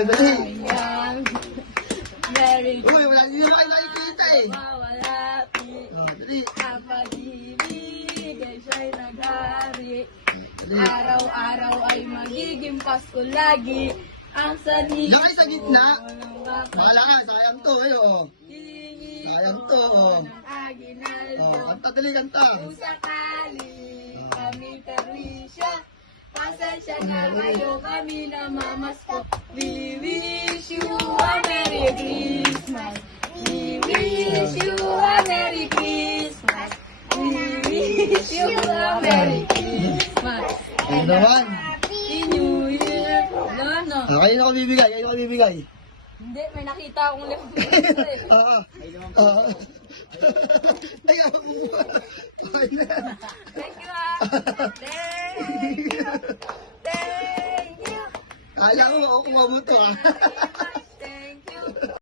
Dali. Very Uy, wala din naman nakikita eh. mawalati. Dali. Ang pag-ibig ay siya'y naghari. Dali. Araw-araw ay magiging Pasko lagi. Ang sanhi. Lakay sa gitna. Bahala ka, sayang to eh, oh. Sayang to, oh. Aguinaldo. Kanta, dali, kanta. Kung sakali kami perwisya, pasensya na kayo kami na mamasko. We wish you a Merry Christmas. We wish you a Merry Christmas. We wish you a Merry Christmas. Ayun naman. Happy New Year. Ano? Kayo na ko bibigay, kayo na ko bibigay. Hindi, may nakita akong left. Ay, ako kumuha. Okay na. Thank you, ah. Thank you. Thank you. Kala ko, ako kumabuto ah.